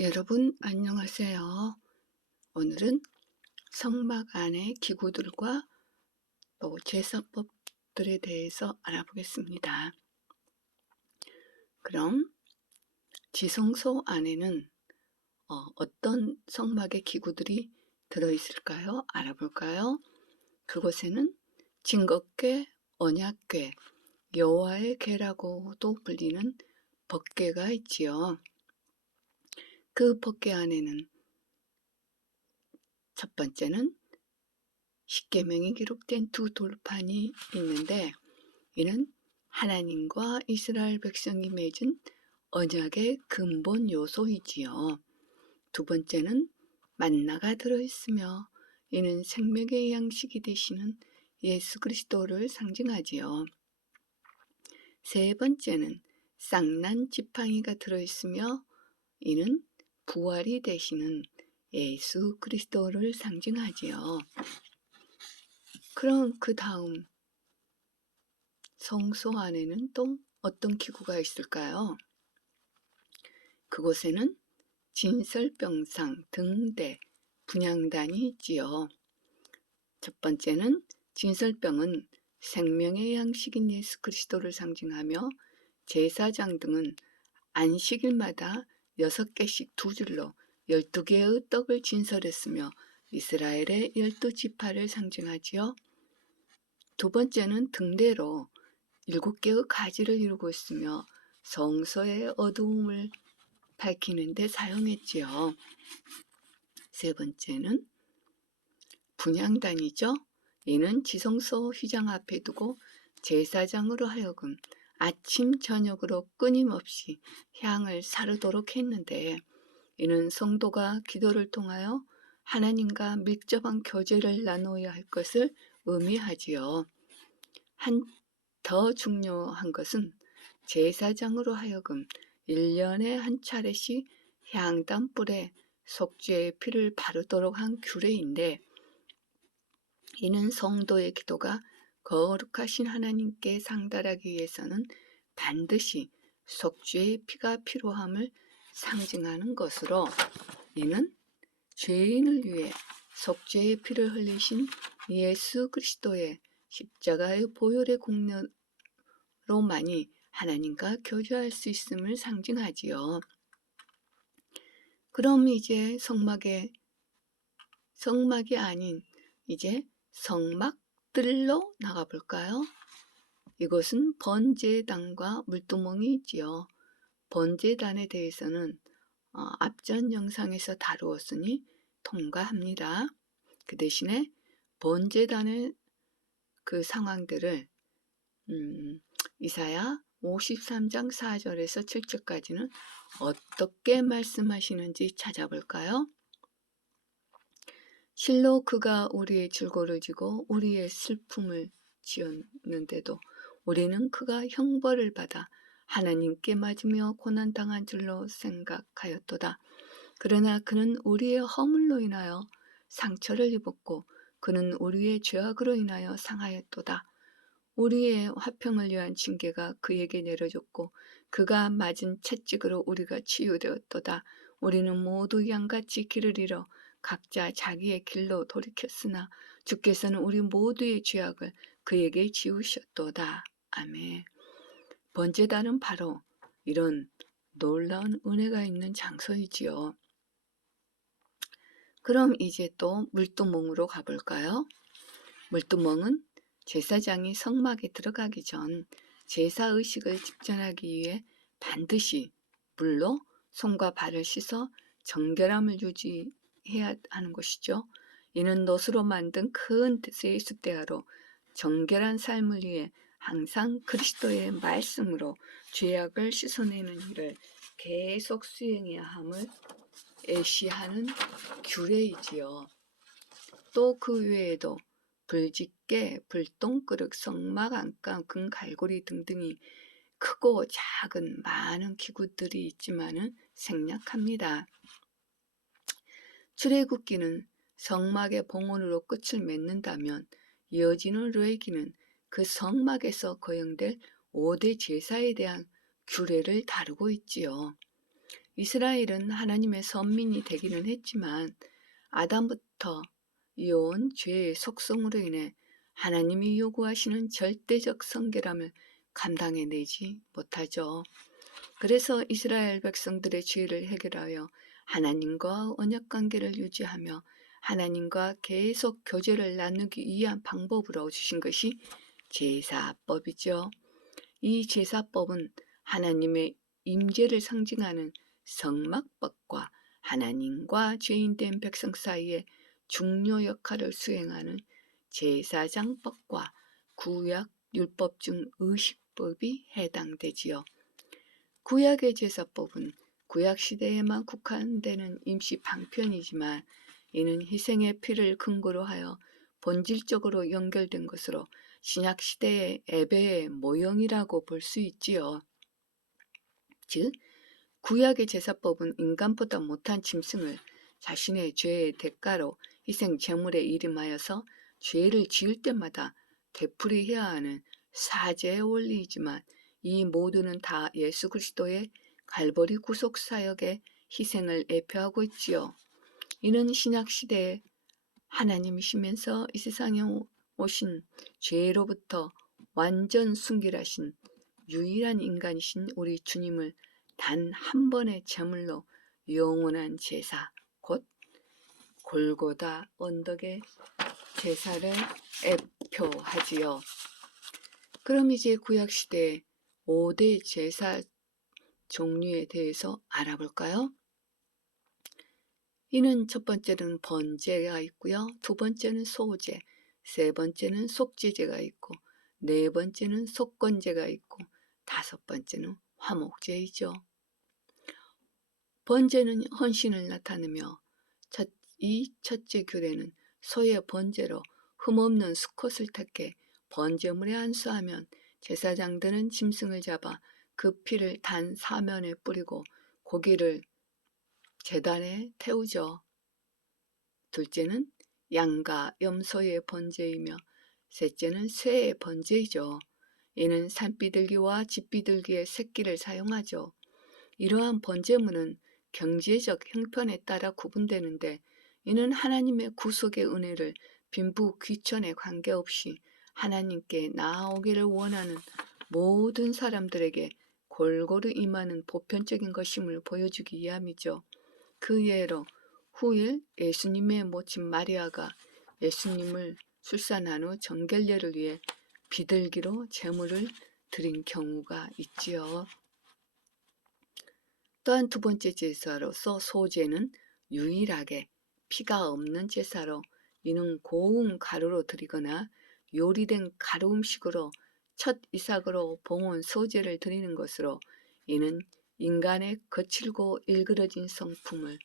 여러분 안녕하세요. 오늘은 성막 안의 기구들과 또 제사법들에 대해서 알아보겠습니다. 그럼 지성소 안에는 어떤 성막의 기구들이 들어있을까요? 알아볼까요? 그곳에는 증거궤, 언약궤, 여호와의 궤라고도 불리는 법궤가 있지요. 그 법궤 안에는 첫 번째는 십계명이 기록된 두 돌판이 있는데, 이는 하나님과 이스라엘 백성이 맺은 언약의 근본 요소이지요. 두 번째는 만나가 들어있으며, 이는 생명의 양식이 되시는 예수 그리스도를 상징하지요. 세 번째는 쌍난 지팡이가 들어있으며, 이는 부활이 되시는 예수 그리스도를 상징하지요. 그럼 그 다음 성소 안에는 또 어떤 기구가 있을까요? 그곳에는 진설병상, 등대, 분향단이 있지요. 첫 번째는 진설병은 생명의 양식인 예수 그리스도를 상징하며, 제사장 등은 안식일마다 6개씩 두 줄로 12개의 떡을 진설했으며 이스라엘의 12지파를 상징하지요. 두 번째는 등대로 7개의 가지를 이루고 있으며 성소의 어두움을 밝히는 데 사용했지요. 세 번째는 분향단이죠. 이는 지성소 휘장 앞에 두고 제사장으로 하여금 아침 저녁으로 끊임없이 향을 사르도록 했는데, 이는 성도가 기도를 통하여 하나님과 밀접한 교제를 나누어야 할 것을 의미하지요. 더 중요한 것은 제사장으로 하여금 1년에 한 차례씩 향단불에 속죄의 피를 바르도록 한 규례인데, 이는 성도의 기도가 거룩하신 하나님께 상달하기 위해서는 반드시 속죄의 피가 필요함을 상징하는 것으로, 이는 죄인을 위해 속죄의 피를 흘리신 예수 그리스도의 십자가의 보혈의 공로만이 하나님과 교제할 수 있음을 상징하지요. 그럼 이제 성막이 아닌 이제 성막들로 나가볼까요? 이것은 번제단과 물두멍이 있지요. 번제단에 대해서는 앞전 영상에서 다루었으니 통과합니다. 그 대신에 번제단의 그 상황들을 이사야 53장 4절에서 7절까지는 어떻게 말씀하시는지 찾아볼까요? 실로 그가 우리의 질고를 지고 우리의 슬픔을 지었는데도 우리는 그가 형벌을 받아 하나님께 맞으며 고난당한 줄로 생각하였도다. 그러나 그는 우리의 허물로 인하여 상처를 입었고 그는 우리의 죄악으로 인하여 상하였도다. 우리의 화평을 위한 징계가 그에게 내려졌고 그가 맞은 채찍으로 우리가 치유되었도다. 우리는 모두 양같이 길을 잃어 각자 자기의 길로 돌이켰으나 주께서는 우리 모두의 죄악을 그에게 지우셨도다. 아멘. 번제단은 바로 이런 놀라운 은혜가 있는 장소이지요. 그럼 이제 또 물두멍으로 가볼까요? 물두멍은 제사장이 성막에 들어가기 전 제사의식을 집전하기 위해 반드시 물로 손과 발을 씻어 정결함을 유지해야 하는 것이죠. 이는 놋으로 만든 큰 세숫대야로 정결한 삶을 위해 항상 그리스도의 말씀으로 죄악을 씻어내는 일을 계속 수행해야 함을 애시하는 규례이지요. 또 그 외에도 불집게, 불똥그릇, 성막 안감, 금갈고리 등등이 크고 작은 많은 기구들이 있지만은 생략합니다. 출애굽기는 성막의 봉헌으로 끝을 맺는다면 이어지는 레위기는 그 성막에서 거행될 5대 제사에 대한 규례를 다루고 있지요. 이스라엘은 하나님의 선민이 되기는 했지만 아담부터 이어온 죄의 속성으로 인해 하나님이 요구하시는 절대적 성결함을 감당해내지 못하죠. 그래서 이스라엘 백성들의 죄를 해결하여 하나님과 언약관계를 유지하며 하나님과 계속 교제를 나누기 위한 방법으로 주신 것이 제사법이죠. 이 제사법은 하나님의 임재를 상징하는 성막법과 하나님과 죄인된 백성 사이에 중요 역할을 수행하는 제사장법과 구약 율법 중 의식법이 해당되지요. 구약의 제사법은 구약 시대에만 국한되는 임시 방편이지만 이는 희생의 피를 근거로 하여 본질적으로 연결된 것으로 신약 시대의 예배의 모형이라고 볼 수 있지요. 즉, 구약의 제사법은 인간보다 못한 짐승을 자신의 죄의 대가로 희생 제물에 이름하여서 죄를 지을 때마다 되풀이해야 하는 사죄의 원리이지만 이 모두는 다 예수 그리스도의 갈보리 구속 사역의 희생을 예표하고 있지요. 이는 신약 시대에 하나님이시면서 이 세상에 오신 죄로부터 완전 순결하신 유일한 인간이신 우리 주님을 단 한 번의 제물로 영원한 제사, 곧 골고다 언덕의 제사를 예표하지요. 그럼 이제 구약시대의 5대 제사 종류에 대해서 알아볼까요? 이는 첫 번째는 번제가 있고요. 두 번째는 소제, 세 번째는 속죄제가 있고, 네 번째는 속건제가 있고, 다섯 번째는 화목제이죠. 번제는 헌신을 나타내며 이 첫째 규례는 소의 번제로 흠없는 수컷을 택해 번제물에 안수하면 제사장들은 짐승을 잡아 그 피를 단 사면에 뿌리고 고기를 제단에 태우죠. 둘째는 양과 염소의 번제이며 셋째는 쇠의 번제이죠. 이는 산비둘기와 집비둘기의 새끼를 사용하죠. 이러한 번제물은 경제적 형편에 따라 구분되는데 이는 하나님의 구속의 은혜를 빈부 귀천에 관계없이 하나님께 나아오기를 원하는 모든 사람들에게 골고루 임하는 보편적인 것임을 보여주기 위함이죠. 그 예로 후일 예수님의 모친 마리아가 예수님을 출산한 후 정결례를 위해 비둘기로 제물을 드린 경우가 있지요. 또한 두 번째 제사로서 소제는 유일하게 피가 없는 제사로 이는 고운 가루로 드리거나 요리된 가루 음식으로 첫 이삭으로 봉헌 소제를 드리는 것으로 이는 인간의 거칠고 일그러진 성품을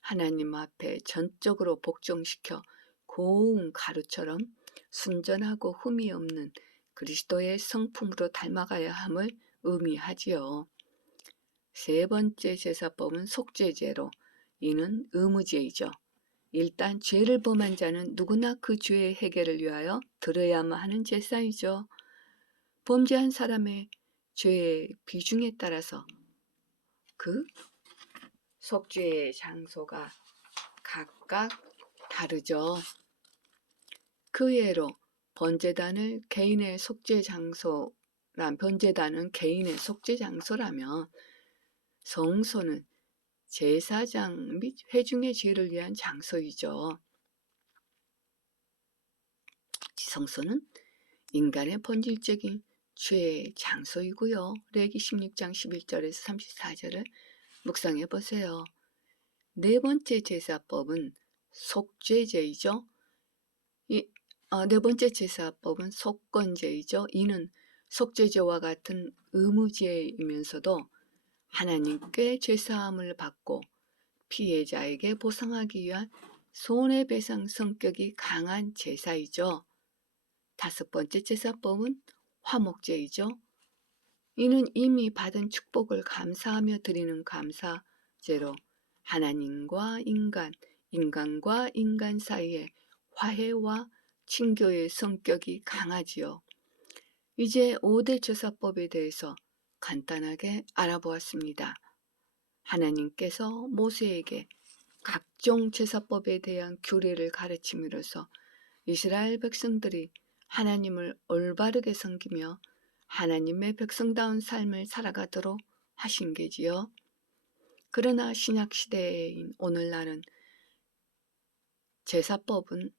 하나님 앞에 전적으로 복종시켜 고운 가루처럼 순전하고 흠이 없는 그리스도의 성품으로 닮아가야 함을 의미하지요. 세 번째 제사법은 속죄제로 이는 의무제이죠. 일단 죄를 범한 자는 누구나 그 죄의 해결을 위하여 드려야만 하는 제사이죠. 범죄한 사람의 죄의 비중에 따라서 그 속죄의 장소가 각각 다르죠. 그 예로 번제단은 개인의 속죄 장소라면 성소는 제사장 및 회중의 죄를 위한 장소이죠. 지성소는 인간의 본질적인 죄의 장소이고요. 레기 16장 11절에서 34절을 묵상해 보세요. 네 번째 제사법은 속죄제이죠. 네 번째 제사법은 속건제이죠. 이는 속죄제와 같은 의무제이면서도 하나님께 죄사함을 받고 피해자에게 보상하기 위한 손해배상 성격이 강한 제사이죠. 다섯 번째 제사법은 화목제이죠. 이는 이미 받은 축복을 감사하며 드리는 감사제로 하나님과 인간과 인간 사이에 화해와 친교의 성격이 강하지요. 이제 5대 제사법에 대해서 간단하게 알아보았습니다. 하나님께서 모세에게 각종 제사법에 대한 규례를 가르침으로써 이스라엘 백성들이 하나님을 올바르게 섬기며 하나님의 백성다운 삶을 살아가도록 하신 게지요. 그러나 신약시대인 오늘날의 제사법은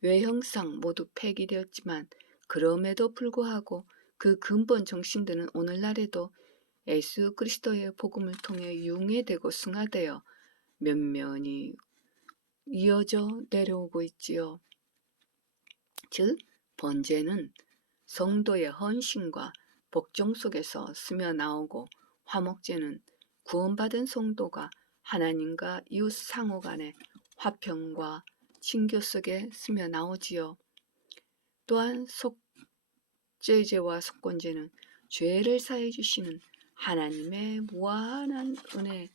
외형상 모두 폐기되었지만 그럼에도 불구하고 그 근본 정신들은 오늘날에도 예수 그리스도의 복음을 통해 융해되고 승화되어 면면이 이어져 내려오고 있지요. 즉 번제는 성도의 헌신과 복종 속에서 스며 나오고 화목제는 구원받은 성도가 하나님과 이웃 상호 간의 화평과 친교 속에 스며 나오지요. 또한 속죄제와 속건제는 죄를 사해 주시는 하나님의 무한한 은혜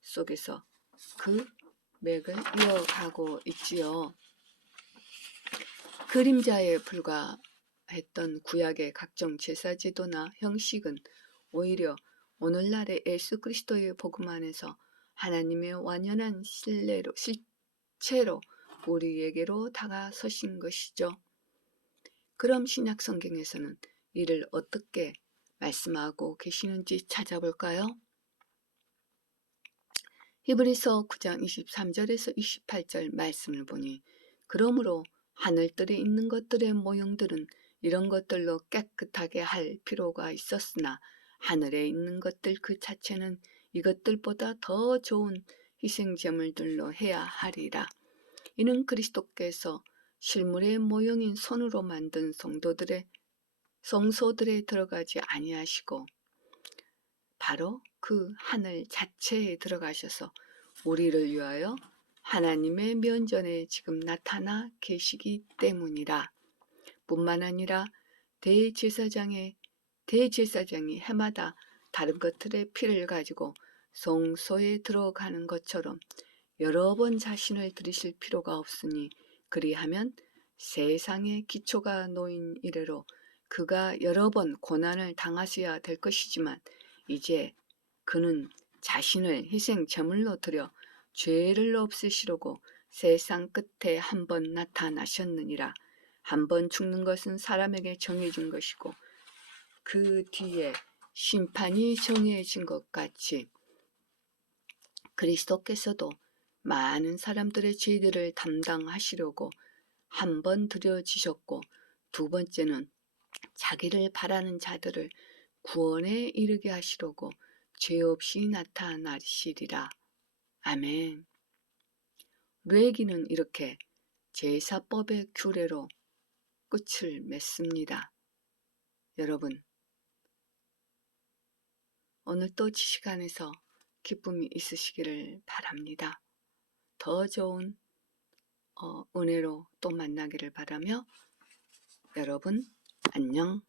속에서 그 맥을 이어가고 있지요. 그림자에 불과했던 구약의 각종 제사제도나 형식은 오히려 오늘날의 예수 그리스도의 복음 안에서 하나님의 완연한 실체로 우리에게로 다가서신 것이죠. 그럼 신약 성경에서는 이를 어떻게 말씀하고 계시는지 찾아볼까요? 히브리서 9장 23절에서 28절 말씀을 보니 그러므로 하늘들에 있는 것들의 모형들은 이런 것들로 깨끗하게 할 필요가 있었으나 하늘에 있는 것들 그 자체는 이것들보다 더 좋은 희생제물들로 해야 하리라. 이는 그리스도께서 실물의 모형인 손으로 만든 성소들에 들어가지 아니하시고 바로 그 하늘 자체에 들어가셔서 우리를 위하여 하나님의 면전에 지금 나타나 계시기 때문이라. 뿐만 아니라 대제사장이 해마다 다른 것들의 피를 가지고 성소에 들어가는 것처럼 여러 번 자신을 들이실 필요가 없으니 그리하면 세상의 기초가 놓인 이래로 그가 여러 번 고난을 당하셔야 될 것이지만 이제 그는 자신을 희생 제물로 드려 죄를 없애시려고 세상 끝에 한 번 나타나셨느니라. 한 번 죽는 것은 사람에게 정해진 것이고 그 뒤에 심판이 정해진 것 같이 그리스도께서도 많은 사람들의 죄들을 담당하시려고 한 번 드려지셨고 두 번째는 자기를 바라는 자들을 구원에 이르게 하시려고 죄 없이 나타나시리라. 아멘. 뇌기는 이렇게 제사법의 규례로 끝을 맺습니다. 여러분, 오늘도 지식 안에서 기쁨이 있으시기를 바랍니다. 더 좋은 은혜로 또 만나기를 바라며 여러분 안녕.